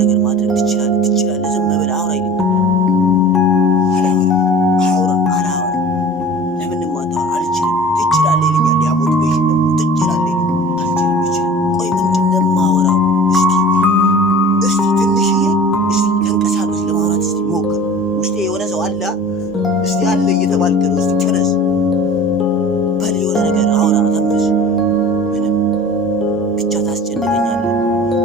ነገር ማድረግ ትችላለህ ዝም ብለህ አውራ ይለኛል። ለምንም አታወራ አልችልም ትችላለህ ይለኛል። ያ ሞቲቬሽን ደግሞ ትችላለህ ይለኛል። አልችልም ቆይ ምንድን ነው የማወራው? እስቲ ትንሽዬ ተንቀሳቀስ ለማውራት እስቲ ሞክር። ውስጤ የሆነ ሰው አለ እስቲ አለ እየተባልክ ነው። እስቲ ተነስ በል የሆነ ነገር አውራ ተንፍስ። ምንም ብቻ ታስጨንቀኛለህ።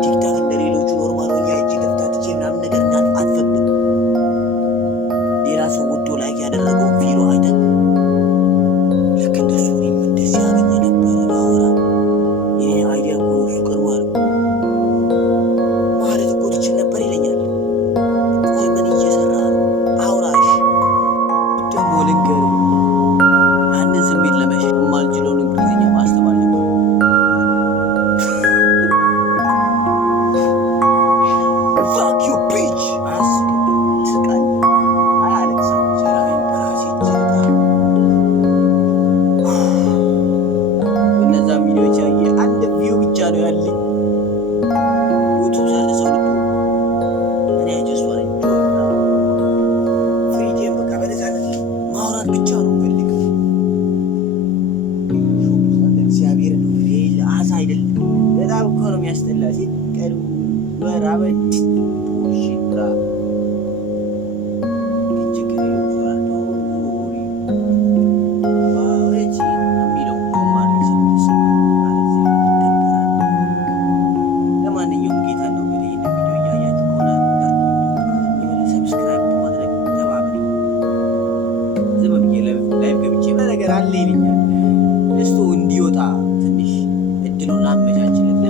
ቲክታክ እንደሌሎቹ ኖርማል ሆኜ እጅ ገብተህ ትቼ ምናምን ነገር አትፈቅድም። ሌላ ሰው ወዶ ላይክ ያደረገውን ቪዲዮ አይተህ ልክ እንደሱ እኔም እንደዚህ አገኘ ነበረ ባወራ የኔ አይዲያ እኮ ነው እሱ ቀርቧል ማለት እኮ ትችል ነበር ይለኛል። ቆይ ምን እየሰራ ነው? አውራሽ ደግሞ ልንገርህ ያንን ስሜት ለመሸሽ የማልችለውን እንግሊዝኛ ማስተማር ጀመርኩ። ፋክ ዩ ቢች አያስቅም ትስቃለህ። አይ አለቅሳለሁ ሰላሜን በራሴ ችለታል። እነዛ ቪዲዮዎች ያየ አንድ ቪው ብቻ ነው ያለኝ ዩቱብ ያለ ሰው ልብ እኔ ጀስት ዋን ፍሪ ጌም በቃ በነፃነት ማውራት ብቻ ነው ፈልገው። እግዚአብሔር ነው አሳ አይደለም። በጣም እኮ ነው የሚያስጠላ። ሲቀዱ በራበድ ሽራ ለማንኛውም ጌታ ነው እንግዲህ ይህን ቪዲዮ እያያችሁ ከሆነ ሰብስክራይብ በማድረግ ተባበሪ። ዝም ብዬ ላይቭ ገብቼ ነገር አለ ይለኛል። እሱ እንዲወጣ ትንሽ እድሉን አመቻችለት።